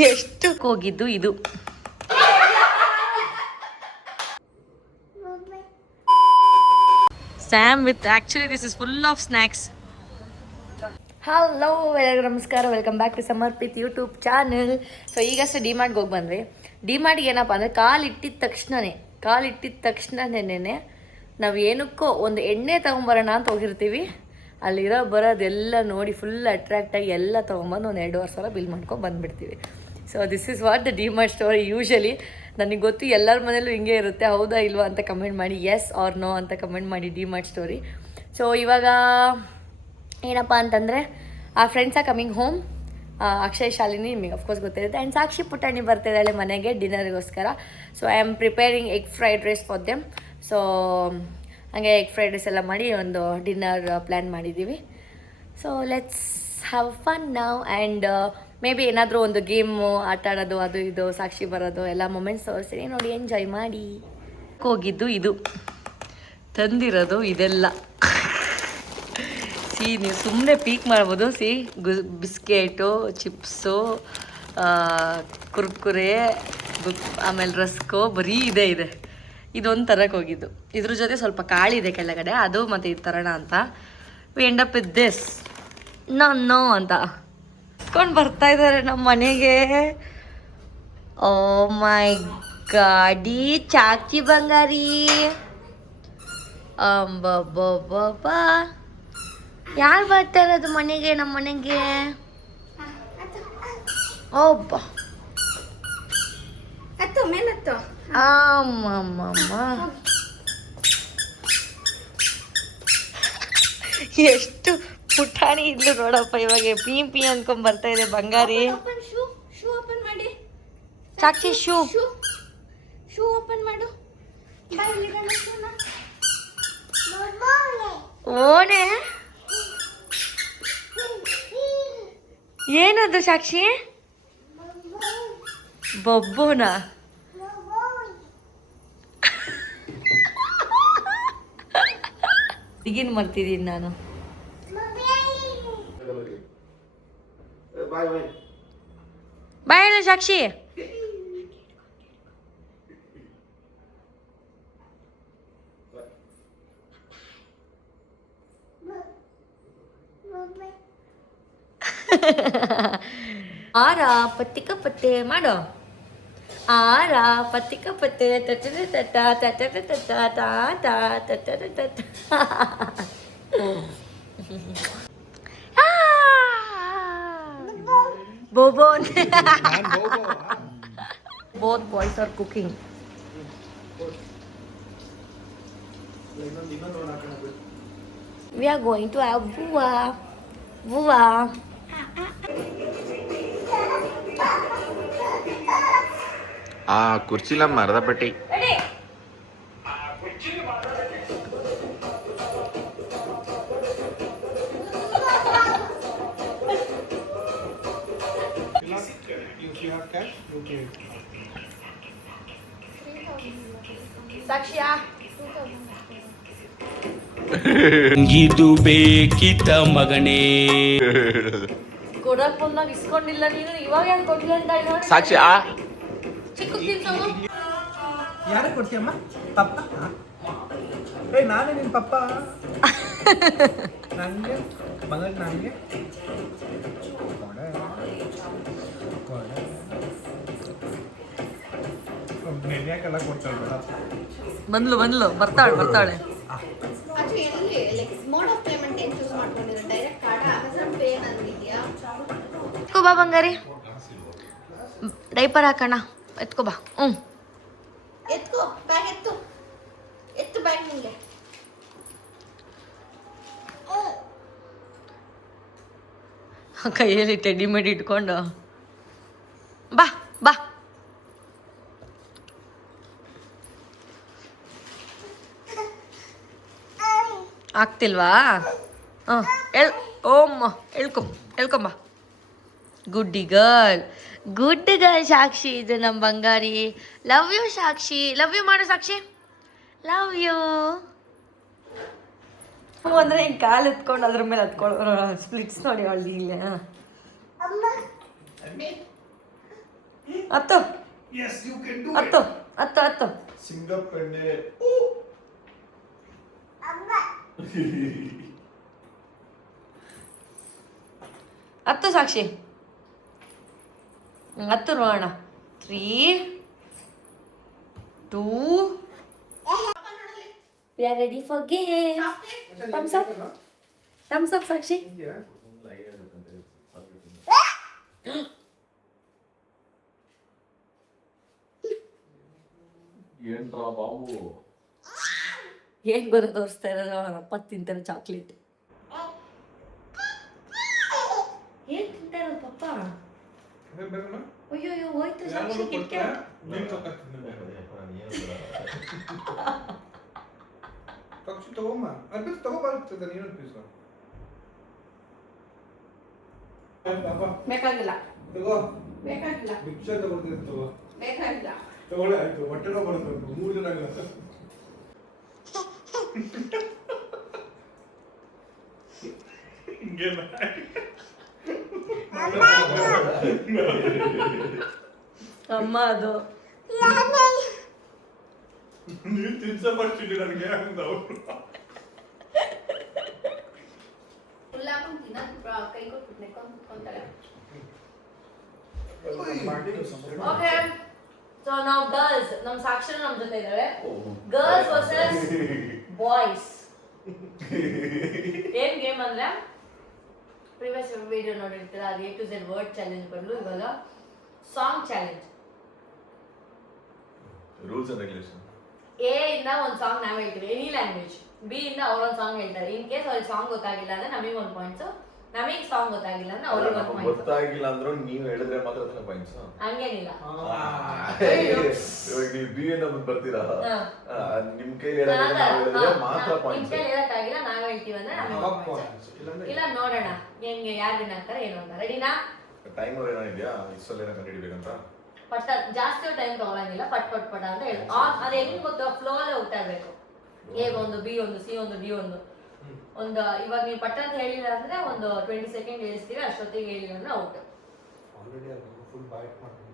ಎಷ್ಟು ಹೋಗಿದ್ದು ಇದು. Same with actually this is full of snacks. Hello ಎಲ್ಲರಿಗೂ ನಮಸ್ಕಾರ, welcome back to Samarpit YouTube channel. So ಈಗಷ್ಟೇ ಡಿಮಾರ್ಟ್ಗೆ ಹೋಗಿ ಬಂದ್ವಿ. ಡಿಮಾರ್ಟ್ಗೆ ಏನಪ್ಪ ಅಂದರೆ ಕಾಲಿಟ್ಟಿದ ತಕ್ಷಣನೇ ನಾವು ಏನಕ್ಕೋ ಒಂದು ಎಣ್ಣೆ ತೊಗೊಂಬರೋಣ ಅಂತ ಹೋಗಿರ್ತೀವಿ. ಅಲ್ಲಿರೋ ಬರೋದೆಲ್ಲ ನೋಡಿ ಫುಲ್ ಅಟ್ರಾಕ್ಟಾಗಿ ಎಲ್ಲ ತೊಗೊಂಬಂದು ಒಂದು 2,500 ಬಿಲ್ ಮಾಡ್ಕೊಂಡು ಬಂದುಬಿಡ್ತೀವಿ. So this is what the DMart story. Usually ನನಗೆ ಗೊತ್ತು ಎಲ್ಲರ ಮನೇಲೂ ಹಿಂಗೆ ಇರುತ್ತೆ, ಹೌದಾ ಇಲ್ವಾ ಅಂತ ಕಮೆಂಟ್ ಮಾಡಿ, ಎಸ್ ಆರ್ ನೋ ಅಂತ ಕಮೆಂಟ್ ಮಾಡಿ ಡಿಮಾರ್ಟ್ ಸ್ಟೋರಿ. ಸೊ ಇವಾಗ ಏನಪ್ಪ ಅಂತಂದರೆ ಆ friends are coming home. Akshay, Shalini ನಿಮಗೆ ಅಫ್ಕೋರ್ಸ್ ಗೊತ್ತಿರುತ್ತೆ, ಆ್ಯಂಡ್ ಸಾಕ್ಷಿ ಪುಟಾಣಿ ಬರ್ತಿದ್ದಾಳೆ ಮನೆಗೆ ಡಿನ್ನರ್ಗೋಸ್ಕರ. So I am preparing egg fried rice for them. So ಹಾಗೆ ಎಗ್ ಫ್ರೈಡ್ ರೈಸ್ ಎಲ್ಲ ಮಾಡಿ ಒಂದು ಡಿನ್ನರ್ ಪ್ಲ್ಯಾನ್ ಮಾಡಿದ್ದೀವಿ. So let's have fun now. And maybe ಏನಾದರೂ ಒಂದು ಗೇಮು ಆಟ ಆಡೋದು, ಅದು ಇದು ಸಾಕ್ಷಿ ಬರೋದು ಎಲ್ಲ ಮೂಮೆಂಟ್ಸ್ ತೋರಿಸ್ತೀನಿ, ನೋಡಿ ಎಂಜಾಯ್ ಮಾಡಿ. ಹೋಗಿದ್ದು ಇದು, ತಂದಿರೋದು ಇದೆಲ್ಲ. ನೀವು ಸುಮ್ಮನೆ ಪೀಕ್ ಮಾಡ್ಬೋದು. ಬಿಸ್ಕೆಟು, ಚಿಪ್ಸು, ಕುರ್ಕುರೆ, ಆಮೇಲೆ ರಸ್ಕು, ಬರೀ ಇದೆ. ಇದೊಂದು ತರಕ್ಕೆ ಹೋಗಿದ್ದು. ಇದ್ರ ಜೊತೆ ಸ್ವಲ್ಪ ಕಾಳಿದೆ ಕೆಳಗಡೆ, ಅದು ಮತ್ತು ಇದು ತರೋಣ ಅಂತ. We end up with this no ಅಂತ ಇಟ್ಕೊಂಡು ಬರ್ತಾ ಇದ್ದಾರೆ ನಮ್ಮ ಮನೆಗೆ. ಓ ಮೈ ಗಾಡಿ ಚಾಚಿ ಬಂಗಾರಿ, ಅಂಬಬ್ಬಬ್ಬ, ಯಾರು ಬರ್ತಾ ಇರೋದು ಮನೆಗೆ, ನಮ್ಮ ಮನೆಗೆ? ಒಬ್ಬ ಅಮ್ಮಮ್ಮ, ಎಷ್ಟು ಪುಟಾಣಿ ಇದ್ಲು ನೋಡಪ್ಪ. ಇವಾಗ ಪಿ ಅನ್ಕೊಂಡ್ ಬರ್ತಾ ಇದೆ ಬಂಗಾರಿ. ಸಾಕ್ಷಿ ಶೂ ಓಪನ್ ಮಾಡು. ಓನೆ ಏನದು ಸಾಕ್ಷಿ? ಬೊಬ್ಬುನ? ಈಗಿನ ಮರ್ತಿದ್ದೀನಿ ನಾನು. ಬಾಯ್ ಅಲ್ಲ ಸಾಕ್ಷಿ. ಆರ ಪತ್ತಿಕ ಪತ್ತೆ ಮಾಡೋ, ಆರ ಪತ್ತಿಕ ಪತ್ತೆ Bobo. Both boys are cooking. We are going to have Buva. కుర్చీలో మరద పెట్టి ಇದು ಬೇಕಿತ ಮಗನೇ. ಕೊಡಕ್ ಬಂದಾಗ ಇಸ್ಕೊಂಡಿಲ್ಲ ನೀನು, ಇವಾಗ ಯಾಕೆ ಕೊಡ್ಲಿ ಅಂತ ಸಾಕ್ಷಿ. ಚಿಕ್ಕ ತಿನ್ಸೋದು ಯಾರು ಕೊಡ್ತೀಯಮ್ಮ? ಪಪ್ಪ? ನಾನೇ ನಿನ್ನ ಪಪ್ಪ. ನನಗೆ ಮಗ, ನನಗೆ ನೆನೆಯಾಕೆಲ್ಲ ಕೊಡ್ತಾಳೆ. ಬಂದ್ಲು ಬರ್ತಾಳೆ. ಎತ್ಕೋ ಬಾ ಬಂಗಾರಿ, ಡೈಪರ್ ಹಾಕೋಣ. ಎತ್ಕೋ ಬಾ. ಎತ್ಕೋ ಬ್ಯಾಗ್, ಎತ್ತು ಬ್ಯಾಗ್ ನಿಂಗೆ. ಕೈಯಲ್ಲಿ ಟೆಡಿ ಮೇಡ್ ಇಟ್ಕೊಂಡು ಬಾ. ಆಗ್ತಿಲ್ವಾ? ಓಮ್ಮ ಹೇಳ್ಕೊಂಬ. ಗುಡ್ ಗರ್ಲ್ ಸಾಕ್ಷಿ, ಇದು ನಮ್ಮ ಬಂಗಾರಿ. Love you Sakshi, love you ಮಾಡು ಸಾಕ್ಷಿ, ಲವ್ ಯು. ಅಂದರೆ ಹಿಂಗೆ ಕಾಲು ಎತ್ಕೊಂಡು ಅದ್ರ ಮೇಲೆ ಹತ್ಕೊಳ್ಳೋ ಸ್ಪ್ಲಿಟ್ಸ್ ನೋಡಿ ಅವಳು. ಇಲ್ಲ ಹತ್ತು Yes, you can do ಹತ್ತು it. ಹತ್ತು ಹತ್ತು ಸಿಂಗಪ್ಪಣ್ಣೆ ಹತ್ತು ಸಾಕ್ಷಿ ಹತ್ತು ನೋಡೋಣ 3 2 we are ready for game. thumbs up ಸಾಕ್ಷಿ ಏನ್ರಾ ಬಾಬು ಏನ್ ಗೊತ್ತ ತೋರಿಸ್ತಾ ಇರೋದು ಅಪ್ಪ ತಿಂತಾರೆ ಚಾಕ್ಲೇಟ್ ಏನ್ ತಿಂತಾ ಇರೋದು ಪಪ್ಪ ಅಯ್ಯೋ ಹೋಯ್ತು ಸಾಕ್ಷಿ ಕಿಟ್ಕೆ ಪಕ್ಷಿ ತಗೊಂಬ ಅರ್ಪಿಸ್ ತಗೋಬಾರ್ದು ನೀನೊಂದು ಪೀಸ್ ಬೇಕಾಗಿಲ್ಲ ತಗೋ ಬೇಕಾಗಿಲ್ಲ ಭಿಕ್ಷೆ ತಗೊಳ್ತೀನಿ ತಗೋ ಬೇಕಾಗಿಲ್ಲ ತಗೊಳ್ಳಿ ಆಯ್ತು ಹೊಟ್ಟೆನೋ ಬರುತ್ತೆ 3 ಜನ ಆಗಲ್ಲ ಹಿಂಗೆ ಅಮ್ಮ ಅದು ನೀವು ತಿನ್ಸಪಡ್ತೀನಿ ನನಗೆ ಅಂದವು ಫುಲ್ ಹಾಕೊಂಡು ತಿನ್ನೋದು ಕೈ ಕೊಟ್ಟು ನೆಕ್ಕೊಂತಾರೆ ಓಕೆ ಸೊ ನಾವು ಗರ್ಲ್ಸ್ ನಮ್ಮ ಸಾಕ್ಷರ ನಮ್ಮ ಜೊತೆ ಇದ್ದಾರೆ ಗರ್ಲ್ಸ್ ವರ್ಸಸ್ ಬಾಯ್ಸ್ ಏನ್ ಗೇಮ್ ಅಂದ್ರೆ ಪ್ರಿವಿಯಸ್ ವಿಡಿಯೋ ನೋಡಿರ್ತೀರ ಅದು A to Z word challenge ಬದಲು ಇವಾಗ song challenge rules and regulation A ಇಂದ ಒಂದು ಸಾಂಗ್ ನಾವ್ ಹೇಳ್ತೀವಿ ಎನಿ ಲ್ಯಾಂಗ್ವೇಜ್ ಬಿ ಇಂದ ಅವ್ರೊಂದು ಸಾಂಗ್ ಹೇಳ್ತಾರೆ ಇನ್ ಕೇಸ್ ಅವ್ರಿಗೆ ಸಾಂಗ್ ಗೊತ್ತಾಗಿಲ್ಲ ಅಂದ್ರೆ ನಮಗೆ ಒಂದು ಪಾಯಿಂಟ್ಸ್ ನಮಗೆ ಸಾಂಗ್ ಗೊತ್ತಾಗಿಲ್ಲ ಅಂದ್ರೆ ಅವ್ರಿಗೆ ಒಂದು ಪಾಯಿಂಟ್ ಗೊತ್ತಾಗಿಲ್ಲ ಅಂದ್ರೂ ನೀವು ಹೇಳಿದ್ರೆ ಮಾತ್ರ ಅದನ್ನ ಪಾಯಿಂಟ್ಸ್ ಹಂಗೇನಿಲ್ಲ ಇವಾಗ ನೀವು ಬಿ ಎನ್ನ ಮುಂದೆ ಬರ್ತೀರಾ ನಿಮ್ ಕೈ ಹೇಳಿದ್ರೆ ಮಾತ್ರ ನಿಮ್ ಪಾಯಿಂಟ್ಸ್ ಕೈಲಿ ಹೇಳಕ್ಕಾಗಿಲ್ಲ ನಾವ್ ಹೇಳ್ತೀವಿ ಅಂದ್ರೆ ನಮಗೆ points. ಇಲ್ಲ ನೋಡೋಣ ಹೆಂಗೆ ಯಾರು ವಿನ್ ಆಗ್ತಾರೆ ಏನು ಅಂತ ರೆಡಿನಾ ಟೈಮರ್ ಏನಿದೆಯಾ ಇಷ್ಟಲ್ಲಿ ಏನೋ ಕಂಡುಹಿಡಿಬೇಕಂತ ಪಟ್ಟ ಜಾಸ್ತಿ ಟೈಮ್ ತಗೊಳಂಗಿಲ್ಲ ಪಟ್ ಪಟ್ ಪಟ ಅಂತ ಹೇಳಿ ಅದು ಹೆಂಗ್ ಗೊತ್ತು ಫ್ಲೋ ಅಲ್ಲೇ ಹೋಗ್ತಾ ಇರ್ಬೇಕು ಎ ಒಂದು ಬಿ ಒಂದು ಸಿ ಒಂದು ಡಿ ಒಂದು ಇವಾಗ ನೀವು ಪಟ್ಟ ಅಂತ ಹೇಳಿಲ್ಲ ಅಂದ್ರೆ ಒಂದು 20 ಸೆಕೆಂಡ್ ಹೇಳಿಸ್ತೀವಿ ಅಷ್ಟೊತ್ತಿಗೆ ಹೇಳಿಲ್ಲ ಅಂದ್ರೆ ಔಟ್ ಆಲ್ರೆಡಿ ಅದು ಫುಲ್ ಬೈಟ್ ಮಾಡ್ತೀನಿ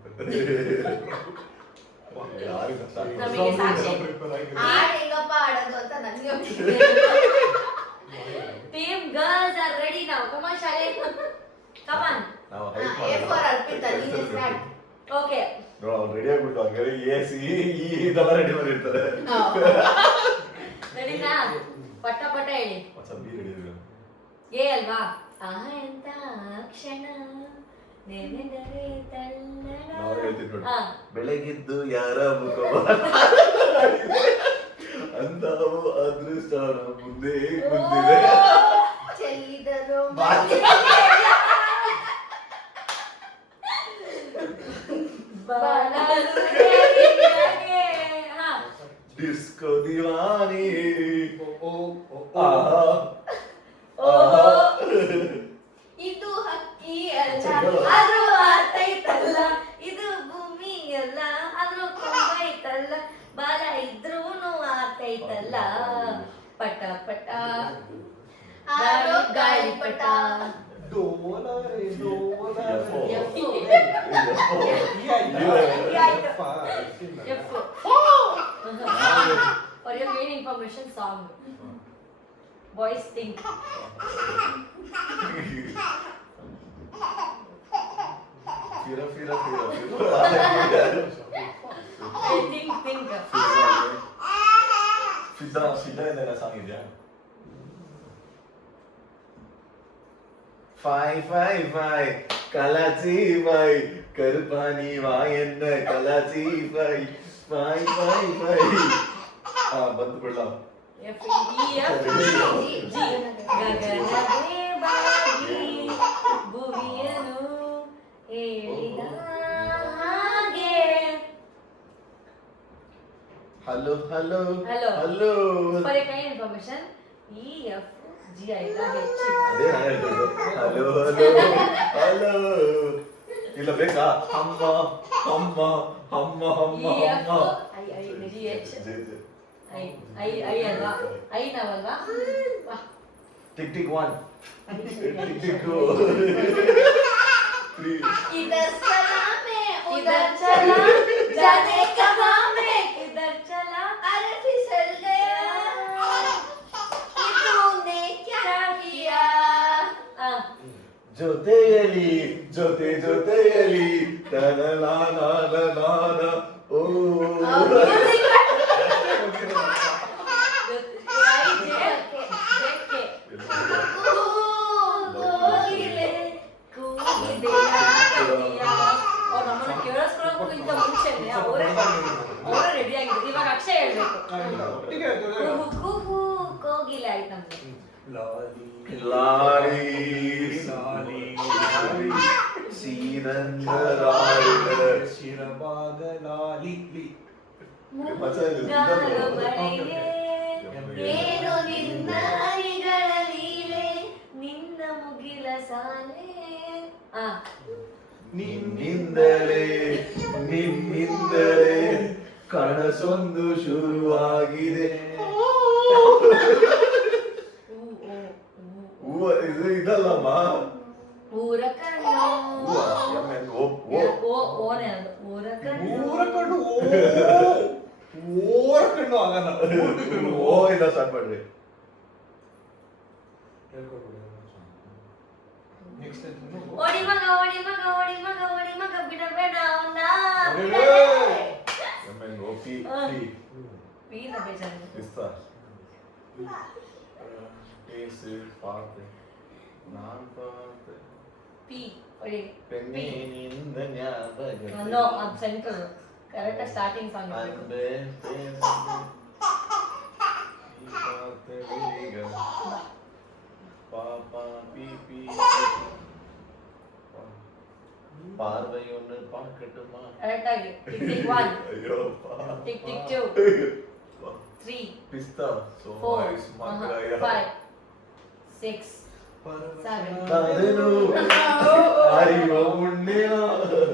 ನಮಗೆ ಸಾಕ್ಷಿ ಹಾಡು ಹೆಂಗಪ್ಪ ಆಡೋದು ಅಂತ ನನಗೆ ಟೀಮ್ ಗರ್ಲ್ಸ್ ಆರ್ ರೆಡಿ ನಾವು ಕಮಾನ್ ಶಾಲೆ ಕಮಾನ್ ನಾವು ಎ ಫಾರ್ ಅರ್ಪಿತಾ ನೀನೆ ಸ್ಟಾರ್ಟ್ ಓಕೆ ನೋಡ ಅವ್ರು ರೆಡಿ ಆಗ್ಬಿಟ್ಟು ಹಂಗಾರೆ ಎ ಸಿ ಇದೆಲ್ಲ ರೆಡಿ ಮಾಡಿರ್ತಾರೆ ರೆಡಿನಾ ಪಟ್ಟ ಪಟ್ಟ ಹೇಳಿ ಸ್ವಲ್ಪ ಬಿ ರೆಡಿ ಇರಬೇಕು ಏ ಅಲ್ವಾ ಎಂತ ಕ್ಷಣ ನೆನೆದರೆ ತಲ್ಲಣ ನಾವು ಹೇಳ್ತೀವಿ ನೋಡಿ ಹಾ ಬೆಳಗಿದ್ದು ಯಾರ ಮುಖ ಅಂದಾವು ಅದೃಷ್ಟ ಮುಂದೆ ಮುಂದಿದೆ ಚೆಲ್ಲಿದರು ಡಿಸ್ಕೋ ದಿವಾನಿ ಇದು ಹಕ್ಕಿ ಅಲ್ಲ ಆದ್ರೂ ಆತೈತಲ್ಲ ಇದು ಭೂಮಿ ಅಲ್ಲ ಆದ್ರೂ ಕೊಂಬೈತಲ್ಲ ಬಾಲ ಇದ್ರೂನು ಆತೈತಲ್ಲ ಪಟ ಪಟ ಆರೋ ಗಾಳಿಪಟ For your main information, song. Boys think. ಫಿರ ಫಿರ ಫಿರ I think. ಫಿದಾ ಫಿದಾ ಇದೆಲ್ಲ ಸಾಂಗ್ ಇದೆಯಾ ಫೈ ಕಲಾಚಿ ಫೈ ಕರ್ಪಾನಿ ವಾಯನ್ನ ಕಲಾಚಿ ಫೈ ಬಂತು ಬಿಡ್ಲ ಗಗನವೇ ಬಾಗಿ ಭುವಿಯನು ಹೇಳಿದ ಹಾಗೆ. Hello hello Hello. Hello For your kind information, EFG ಆಯ್ತಾ ಹೆಚ್ಚು ಅದೇ ನಾನು ಹೇಳ್ತಿದ್ದು ಹಲೋ ಹಲೋ ಹಲೋ ಇಲ್ಲ ಬೇಕಾ ಅಮ್ಮ ಅಮ್ಮ ಅಮ್ಮ ಅಮ್ಮ ಅಮ್ಮ ಐ ಅಲ್ವಾ ಐ ನಾವಲ್ವಾ ಟಿಕ್ ಟಿಕ್ 1 ಟಿಕ್ ಟಿಕ್ 2 3 ಇದರ ಸಲಾಮೆ ಉದರ चला जाने कहाँ मैं किधर चला अरे फिसल गया कि तूने क्या किया ಜೊತೆಯಲಿ ಜೊತೆಯಲಿ ತನಲಾನ ಓ ರೆಡಿ ಆಗಿದೆ ಇವಾಗ ಅಕ್ಷಯ ಹೇಳ್ಬೇಕು ಕೋಗಿಲೆ ಆಯ್ತು ನಮ್ಗೆ ಲಾರಿ ಸೀನಂದರಾಯ ಶಿರಬಾಗಲಾಲಿ ಏನು ನಿನ್ನ ಹರಿಗಳ ಲೀಲೆ ನಿನ್ನ ಮುಗಿಲ ಸಾಲೆ ನಿನ್ನಿಂದಲೇ ಕನಸೊಂದು ಶುರುವಾಗಿದೆ ಇದು ಇದಲ್ಲಮ್ಮ ಊರ ಕಣ್ಣು ಓನೆ ಅದು ಊರ ಕಣ್ಣು ಓರ ಕಣ್ಣು ಆಗಲ್ಲ ಓ ಇಂದ ಸ್ಟಾರ್ಟ್ ಮಾಡ್ರಿ ಓಡಿ ಮಗ ಓಡಿ ಮಗ ಓಡಿ ಮಗ ಓಡಿ ಮಗ ಬಿಡಬೇಡ ಅವನ ಪೀನ ಬೇಜಾರು ಪಿಸ್ತಾ ಟೇಸ್ಟ್ ಪಾರ್ತೆ ನಾನ್ ಪಾರ್ತೆ ಪಿ ಓಡಿ ಪೆನ್ನಿನಿಂದ ಜ್ಞಾಪಕ ನೋ ಅದು ಸೆಂಟರ್ ಕರೆಕ್ಟ್ ಸ್ಟಾರ್ಟಿಂಗ್ ಸಾಂಗ್ ಅಂದೆ ಪಾರ್ತೆ ಈಗ ಪಾಪಾ ಪಿ பார்வையொன்னு பார்க்கட்டுமா கரெக்ட் ஆகி டிக் டிக் 1 ஐயோ டிக் டிக் 2 3 பிஸ்தா சோ 4 ஸ்மார்ட் 5 6 7 ಅದನು ಅರಿಯೋ ಮುನ್ನೆಯ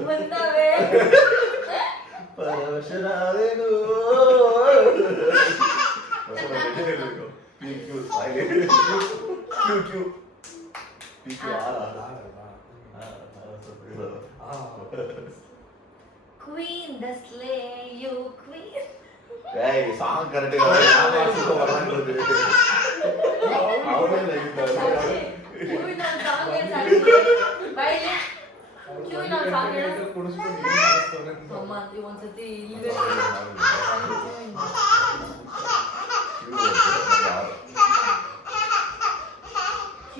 ಮುಂದವೇ ಪರವಶನಾದೆನು Q silent Q Queen the slay you queen ஏய் சாங் கரெக்ட்டா நான் வாசிக்க வரமாட்டேங்குது அவளே லைட்டா Queen on song is actually ಬೈಲೆ Queen on song ಹೇಳು ಅಮ್ಮ ಈ ಒಂದ್ಸತಿ ಇಲ್ಲಿಗೆ Q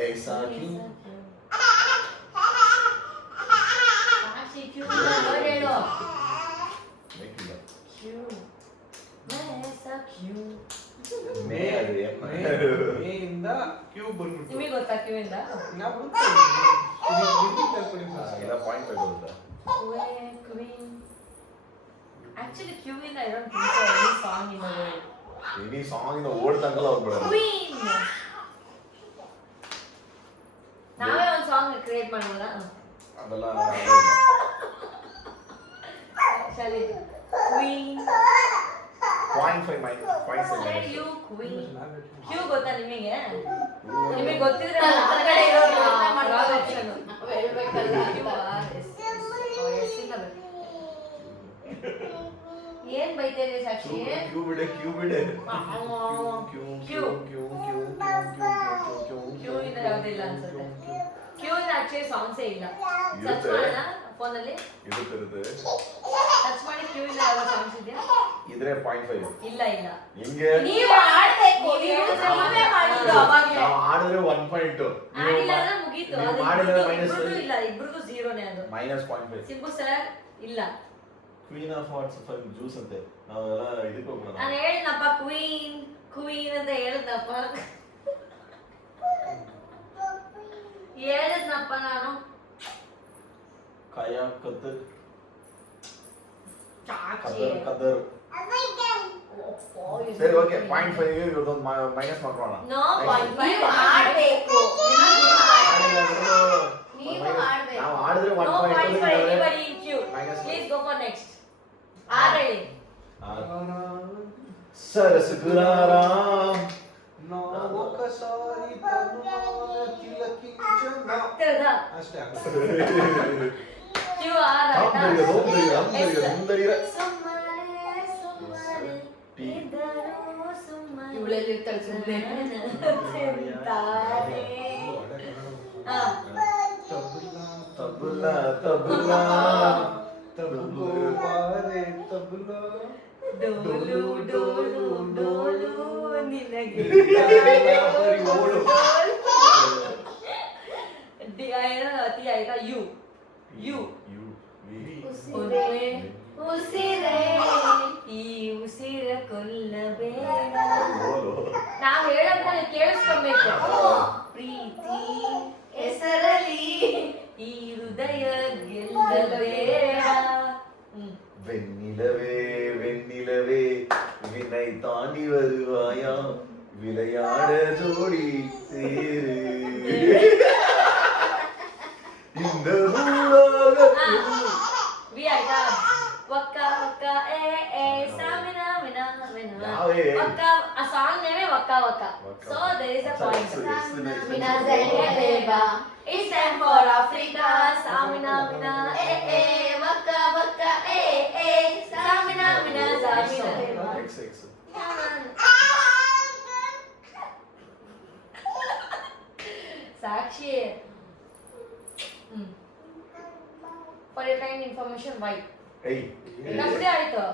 ಏಯ್ ಸಾಕಿ ಸಾಕ್ಷಿ Q ವರ್ಡ್ ಹೇಳು ಮೇಕಿಲ್ಲ Q ಮೆಸ Q ಮೇ ಅದೇ ಮೇಯಿಂದ ಕ್ಯೂ ಬಂದ್ಬಿಡ್ತು ನಿಮಗೆ ಗೊತ್ತಾ Q ಇಂದ ನಾ ಬರುತ್ತೆ ಇಲ್ಲ ಪಾಯಿಂಟ್ ಬರುತ್ತೆ Queen actually Q ಇಂದ I don't think so any song in the world ಇಡೀ ಸಾಂಗ್ ಇಂದ ಓಡ್ತಂಗಲ್ಲ ಹೋಗ್ಬಿಡೋದು Queen ನಾವೇ ಒಂದು ಸಾಂಗ್ ಕ್ರಿಯೇಟ್ ಮಾಡೋಣ ಅದೆಲ್ಲ ಚಲಿ Queen .5 minus say you Queen Q ಗೊತ್ತಾ ನಿಮಗೆ ನಿಮಗೆ ಗೊತ್ತಿದ್ರೆ ಕೆಳಗಡೆ ಇರೋ ಆಪ್ಷನ್ ಹೇಳ್ಬೇಕಲ್ಲ ಏನ್ ಬೈತಾ ಇದೆ ಸಾಕ್ಷಿ ಕ್ಯೂ ಬಿಡೆ Q ಇಂದ ಯಾವುದಿಲ್ಲ ಅನ್ಸುತ್ತೆ Q ಇಂದ ಆಕ್ಚುಲಿ ಸಾಂಗ್ಸೇ ಇಲ್ಲ ಸರ್ಚ್ ಮಾಡೋಣ ಫೋನಲ್ಲಿ ಇರುತ್ತೆ ಸರ್ಚ್ ಮಾಡಿ Q ಇಂದ ಯಾವ ಸಾಂಗ್ಸ್ ಇದೆಯಾ ಇದ್ರೆ .5 ಇಲ್ಲ ಹಿಂಗೆ ನೀವು ಆಡ್ಬೇಕು ನೀವೇ ಮಾಡಿದ್ದು ಅವಾಗ್ಲೇ ನಾವು ಆಡಿದ್ರೆ 1.2 ಆಡಿಲ್ಲ ಅಂದ್ರೆ ಮುಗೀತು ನೀವು ಅದು ಮಾಡಿದ್ರೆ minus ಇಬ್ರಿಗೂ ಇಲ್ಲ ಇಬ್ರಿಗೂ ಝೀರೋನೇ ಅದು -0.5 ಸಿಂಪಲ್ ಸರ್ ಇಲ್ಲ queen of hearts five juice ಅಂತೆ ನಾವೆಲ್ಲ ಇದಕ್ಕೆ ಹೋಗೋಣ ನಾನು ಹೇಳಿದ್ನಪ್ಪ ಕ್ವೀನ್ ಅಂತ ಹೇಳಿದ್ನಪ್ಪ ಹೇಳಿದ್ನಪ್ಪ ನಾನು ಕಾಯ ಕದರ್ ಚಾಚಿ ಕದರ್ ಸರಿ ಓಕೆ .5 ಇವ್ರದೊಂದು ಮೈನಸ್ ಮಾಡ್ಕೊಳ್ಳೋಣ ನೋ .5 ಆಡ್ಬೇಕು ನೀವು ಆಡ್ಬೇಕು ನಾವು ಆಡಿದ್ರೆ no .5 for 1.2 anybody in queue please go for next ಆಡಲಿ सरस गुरारा ನಾ ಒಕ್ಕಸಾರಿ ತನುವಾದ ತಿಲಕಿಂಚನ ತಿರ್ಗಾ ಅಷ್ಟೇ Q Q R ಆಯ್ತಾ? ಇವಳೆಲ್ಲಿ ಇರ್ತಾಳೆ ಸುಮ್ಮನೆ ತಬಲಾ ತಬಲಾ ತಬಲೋ ಬಾರೆ ತಬಲೋ ಡೋಲು ಡೋಲು ಡೋಲು ನಿನಗೆ ಓಡು ಡಿ ಅತಿ ಆಯ್ತಾ ಯು ಯು ಉಸಿರೇ ಈ ಉಸಿರ ಕೊಲ್ಲಬೇಡ ನಾವ್ ಹೇಳೋದನ್ನ ಕೇಳಿಸ್ಕೊಬೇಕು ಪ್ರೀತಿ ಹೆಸರಲಿ ಈ ಹೃದಯ ಗೆಲ್ಲಬೇಡ வெண்ணிலவே வெண்ணிலவே வினை தாண்டி வருவாயா விளையாட ஜோடி சேரு இந்த ವಿ ಆಯ್ತಾ ವಕ್ಕ ವಕ್ಕ ಏ ಏ ಸಾಮಿನ ಮಿನ ಮಿನ ವಕ್ಕ ಆ ಸಾಂಗ್ ನೇಮೇ ವಕ್ಕ ವಕ್ಕ so there is a point ಮಿನ ಝೆಂಗಲೇಬಾ ಇಟ್ಸ್ ಟೈಮ್ ಫಾರ್ ಆಫ್ರಿಕಾ ಸಾಮಿನ ಮಿನ ಏ ಏ ವಕ್ಕ ವಕ್ಕ ಏ ಏ ಸಾಮಿನ ಮಿನ ಸಾಮಿನ Sakshi for your kind information ವೈ ಏಯ್ ನಮ್ದೇ ಆಯ್ತು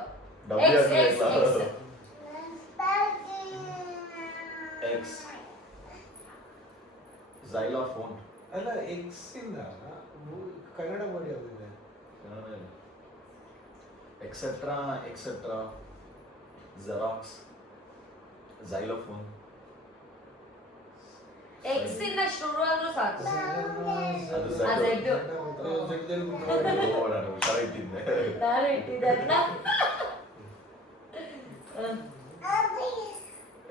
W X, X, X. X xylophone ಅಲ್ಲ ಎಕ್ಸ್ ಇಂದ ಕನ್ನಡ ವರ್ಡ್ ಯಾವ್ದಿದೆ? Etcetera etcetera xerox xylophone X ಇಂದ ಶುರುವಾದ್ರೂ ಸಾಕು ಅದು ಆ Z. ಹುಷಾರಿಟ್ಟಿದ್ದೆ ನಾನು ಇಟ್ಟಿದ್ದೆ ಅದನ್ನ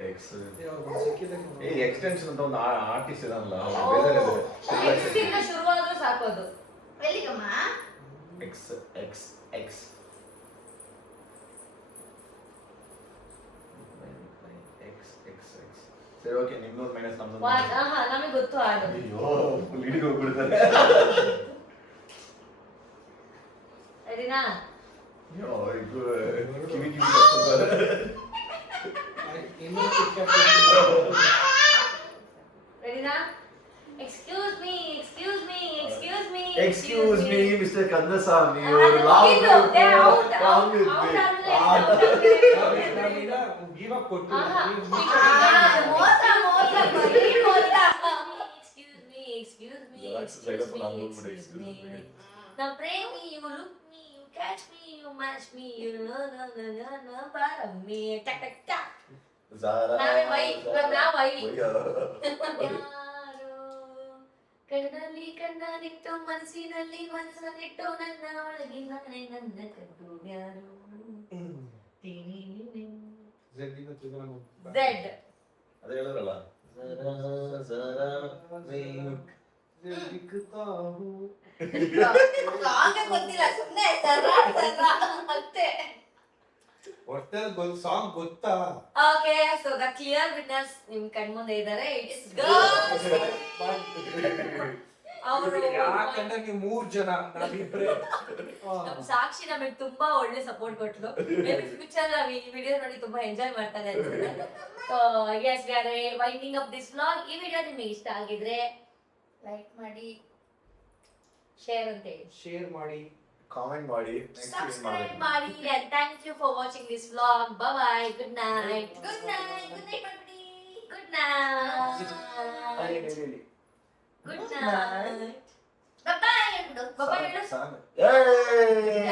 ಎಕ್ಸ್ ಎಕ್ಸ್ಟೆನ್ಷನ್ ಅಂತ ಒಂದು ಆರ್ಟಿಸ್ಟ್ ಇದಾನಲ್ಲ ಎಕ್ಸ್ ಇಂದ ಶುರುವಾದ್ರೂ ಸಾಕು ಅದು ಎಲ್ಲಿಗಮ್ಮ X X X X X X ಸರಿ ಓಕೆ ನಿಮ್ದೊಂದು ಮೈನಸ್ ನಮ್ದೊಂದು ನಮಗೆ ಗೊತ್ತು ಆಡು ಅಯ್ಯೋ ಫುಲ್ ಹಿಡಿದು ಹೋಗ್ಬಿಡ್ತಾರೆ ರೆಡಿನಾ ಅಯ್ಯೋ ಇದು ಕಿವಿ ಕಿವಿ ಕಟ್ಕೊತಾರೆ. ರೆಡಿನಾ excuse me excuse me excuse me excuse me mister Kandaswamy give up ಕೊಟ್ಟು ಮೋಸ ಮೋಸ ಬರೀ ಮೋಸ excuse me excuse me excuse me ನಾ ಪ್ರೇಮಿ you look me you catch me you match me you know ಬಾರ ಮೀ ಟಕ್ ಟಕ್ ಟಕ್ ನಾವೇ ವೈ ನಾವೈ ಕಣ್ಣಲ್ಲಿ ಕಣ್ಣನಿಟ್ಟು ಮನಸ್ಸಿನಲ್ಲಿ ಮನಸ್ಸನ್ನಿಟ್ಟು ನನ್ನ ಒಳಗಿನಾನೆ ನನ್ನ ಕಣ್ಣು ಝೆಡ್ ಅದೇ ಹೇಳಿದ್ರಲ್ಲ ಗೊತ್ತಿಲ್ಲ ಸುಮ್ಮನೆ ಮತ್ತೆ ಒಟ್ಟಲ್ಲಿ ಸಾಂಗ್ ಗೊತ್ತಾ? Okay so the clear winners ನಿಮ್ ಕಣ್ಮುಂದೆ ಇದ್ದಾರೆ ಇಟ್ಸ್ ಗರ್ಲ್ಸ್ ಅವರು ಯಾಕಂದ್ರೆ ನೀವು 3 ಜನ ನಾವಿಬ್ರೆ ನಮ್ ಸಾಕ್ಷಿ ನಮಗೆ ತುಂಬಾ ಒಳ್ಳೆ ಸಪೋರ್ಟ್ ಕೊಟ್ಲು ಮೇಬಿ ಫ್ಯೂಚರ್ ನಾವು ಈ ವಿಡಿಯೋ ನೋಡಿ ತುಂಬಾ ಎಂಜಾಯ್ ಮಾಡ್ತಾರೆ ಅನ್ಸುತ್ತೆ so yes we are winding up this vlog. ಈ ವಿಡಿಯೋ ನಿಮಗೆ ಇಷ್ಟ ಆಗಿದ್ರೆ ಲೈಕ್ ಮಾಡಿ ಶೇರ್ ಅಂತ ಹೇಳಿ ಶೇರ್ ಮಾಡಿ ಕಾಮೆಂಟ್ ಮಾಡಿ ಸಬ್ಸ್ಕ್ರೈಬ್ ಮಾಡಿ and thank you for watching this vlog. Bye bye. Good night. Good night. Good night, Padri. Good night. Good night. Bye bye. Bye bye. ಏಯ್